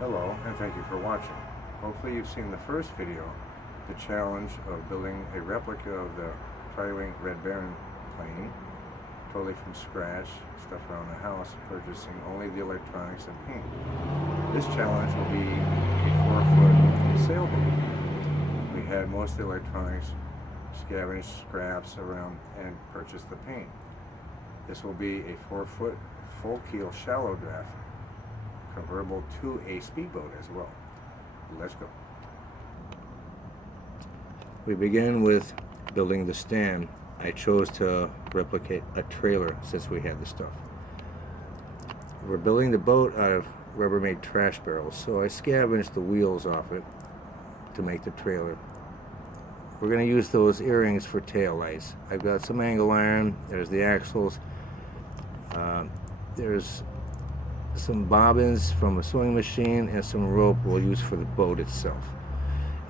Hello, and thank you for watching. Hopefully you've seen the first video, the challenge of building a replica of the Tri-Wing Red Baron plane, totally from scratch, stuff around the house, purchasing only the electronics and paint. This challenge will be a 4-foot sailboat. We had most of the electronics, scavenged scraps around, and purchased the paint. This will be a 4-foot full keel shallow draft, convertible to a speedboat as well. Let's go. We begin with building the stand. I chose to replicate a trailer since we had the stuff. We're building the boat out of Rubbermaid trash barrels, so I scavenged the wheels off it to make the trailer. We're going to use those earrings for tail lights. I've got some angle iron, there's the axles, there's some bobbins from a sewing machine, and some rope we'll use for the boat itself,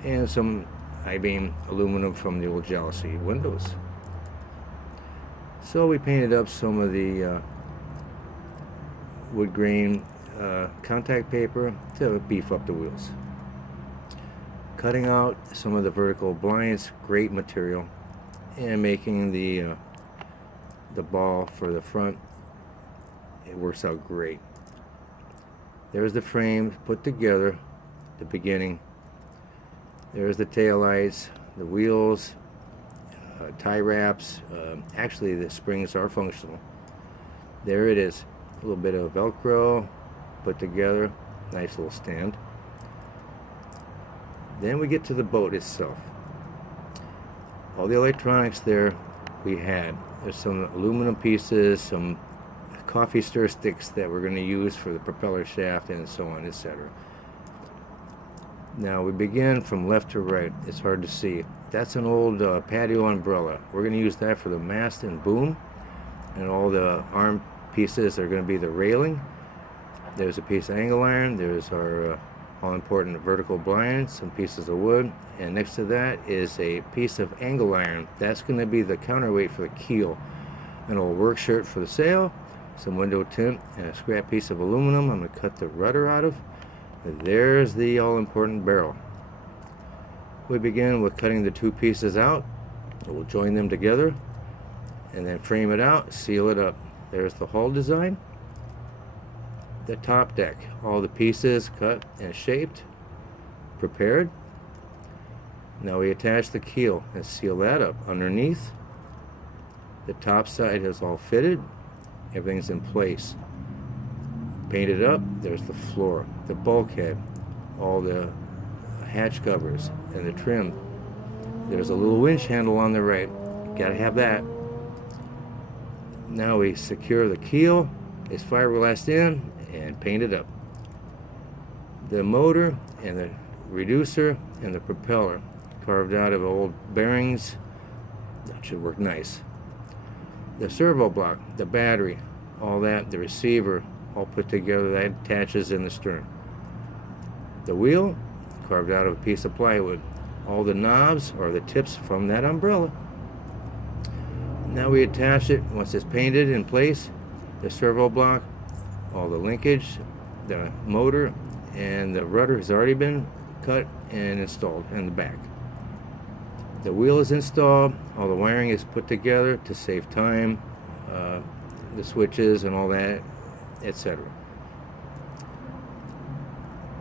and some I-beam aluminum from the old Jealousy windows. So we painted up some of the wood grain contact paper to beef up the wheels. Cutting out some of the vertical blinds, great material, and making the ball for the front. It works out great. There's the frame put together, the beginning. There's the tail lights, the wheels, tie wraps. Actually, the springs are functional. There it is. A little bit of Velcro put together. Nice little stand. Then we get to the boat itself. All the electronics there we had. There's some aluminum pieces, some coffee stir sticks that we're going to use for the propeller shaft, and so on, etc. Now we begin from left to right. It's hard to see. That's an old patio umbrella. We're going to use that for the mast and boom, and all the arm pieces are going to be the railing. There's a piece of angle iron. There's our all-important vertical blind, some pieces of wood, and next to that is a piece of angle iron. That's going to be the counterweight for the keel. An old work shirt for the sail, some window tint, and a scrap piece of aluminum I'm going to cut the rudder out of. And there's the all-important barrel. We begin with cutting the two pieces out. We'll join them together and then frame it out, seal it up. There's the hull design. The top deck, all the pieces cut and shaped, prepared. Now we attach the keel and seal that up underneath. The top side is all fitted. Everything's in place. Painted up. There's the floor, the bulkhead, all the hatch covers, and the trim. There's a little winch handle on the right. Gotta have that. Now we secure the keel. It's fiberglassed in and painted up. The motor and the reducer and the propeller carved out of old bearings. That should work nice. The servo block, the battery, all that, the receiver, all put together. That attaches in the stern. The wheel, carved out of a piece of plywood. All the knobs are the tips from that umbrella. Now we attach it. Once it's painted in place, the servo block, all the linkage, the motor, and the rudder has already been cut and installed in the back. The wheel is installed, all the wiring is put together to save time, the switches and all that, etc.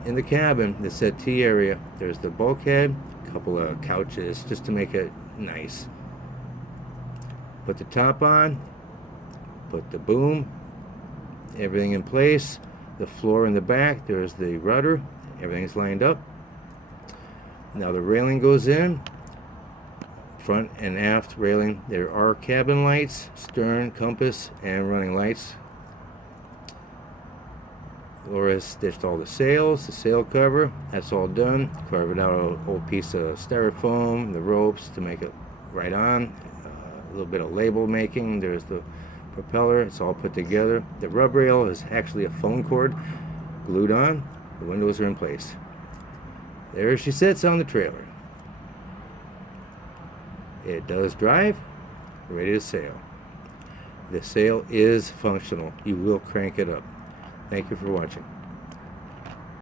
In the cabin, the settee area, there's the bulkhead, a couple of couches just to make it nice. Put the top on, put the boom, everything in place. The floor in the back, there's the rudder, everything's lined up. Now the railing goes in. Front and aft railing. There are cabin lights, stern, compass, and running lights. Laura has stitched all the sails, the sail cover, that's all done. Carved out an old piece of styrofoam, the ropes to make it right on. A little bit of label making. There's the propeller, it's all put together. The rub rail is actually a phone cord glued on. The windows are in place. There she sits on the trailer. It does drive, ready to sail. The sail is functional. You will crank it up. Thank you for watching.